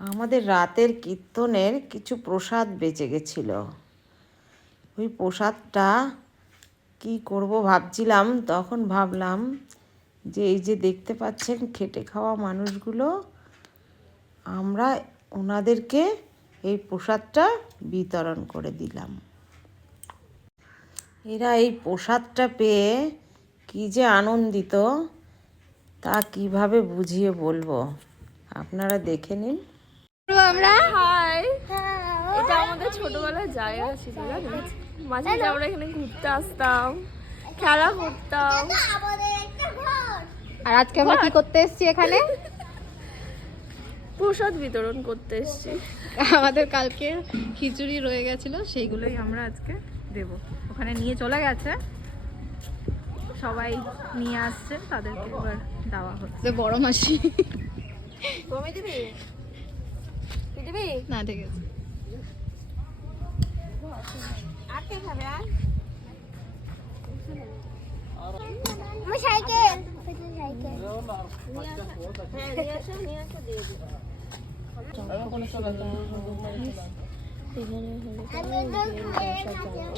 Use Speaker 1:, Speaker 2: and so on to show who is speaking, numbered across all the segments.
Speaker 1: আমাদের রাতের কীর্তনের কিছু প্রসাদ বেঁচে গেছিল। ওই প্রসাদটা কি করব ভাবছিলাম, তখন ভাবলাম যে এই যে দেখতে পাচ্ছেন খেটে খাওয়া মানুষগুলো, আমরা ওনাদেরকে এই প্রসাদটা বিতরণ করে দিলাম। এরা এই প্রসাদটা পেয়ে কি যে আনন্দিত, তা কীভাবে বুঝিয়ে বলব? আপনারা দেখে নিন।
Speaker 2: আমরা? হাই এটা আমাদের ছোটবেলার জায়গা ছিল মাঝে মাঝে আমরা এখানে ঘুরতে আসতাম খেলা করতাম।
Speaker 3: আর আজকে আমরা কি করতে এসেছি এখানে?
Speaker 2: প্রসাদ বিতরণ করতে এসেছি।
Speaker 3: আমাদের কালকে খিচুড়ি রয়ে গেছিল সেইগুলোই আমরা আজকে দেব। ওখানে নিয়ে চলে গেছে। সবাই নিয়ে আসছে তাদেরকে এবার দেওয়া হচ্ছে। বড় মাসি।
Speaker 2: তুমি দিবি? দিবি?
Speaker 3: না ঠিক আছে।
Speaker 2: আর কে খাবে আর?
Speaker 4: আমার সাইকেল। সাইকেল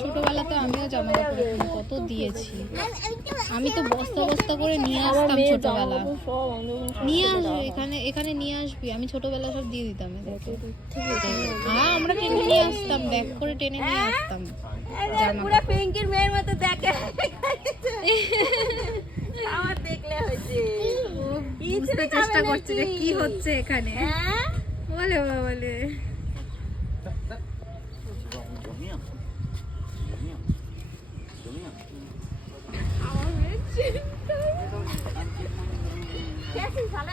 Speaker 3: ছোটবেলাতে আমিও জামা কাপড় কত দিয়েছি। আমি তো বস্তা বস্তা করে নিয়ে আসতাম ছোটবেলা নিয়ে আসবি এখানে এখানে নিয়ে আসবি। আমি ছোটবেলা সব দিয়ে দিতাম। হ্যাঁ আমরা টেনে নিয়ে আসতাম ব্যাগ করে টেনে নিয়ে আসতাম। জামা
Speaker 2: পুরো পিঙ্কির মেয়ের মতো দেখে। আমার দেখলে হয়েছে।
Speaker 3: বুঝতে চেষ্টা করছে যে কি হচ্ছে এখানে।
Speaker 2: হ্যাঁ?
Speaker 3: বলে বাবা বলে।
Speaker 2: ভালো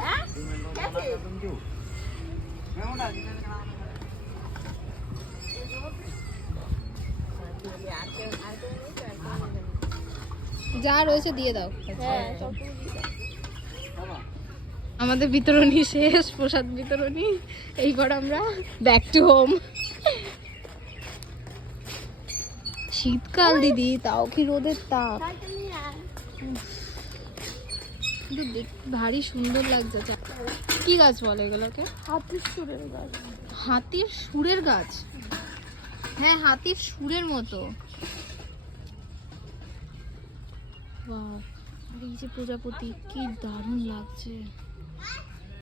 Speaker 2: হ্যাঁ?
Speaker 3: যা রয়েছে দিয়ে দাও।
Speaker 2: হ্যাঁ
Speaker 3: আমাদের বিতরণী শেষ প্রসাদ বিতরণী। এইবার আমরা ব্যাক টু হোম শীতকাল দিদি তাও কি রোদের তাপ? কিন্তু ভারী সুন্দর লাগছে কি গাছ বলে এগুলোকে?
Speaker 2: হাতির সুরের গাছ।
Speaker 3: হাতির সুরের গাছ? হ্যাঁ হাতির সুরের মতো। বাহ এই যে প্রজাপতি কি দারুণ লাগছে।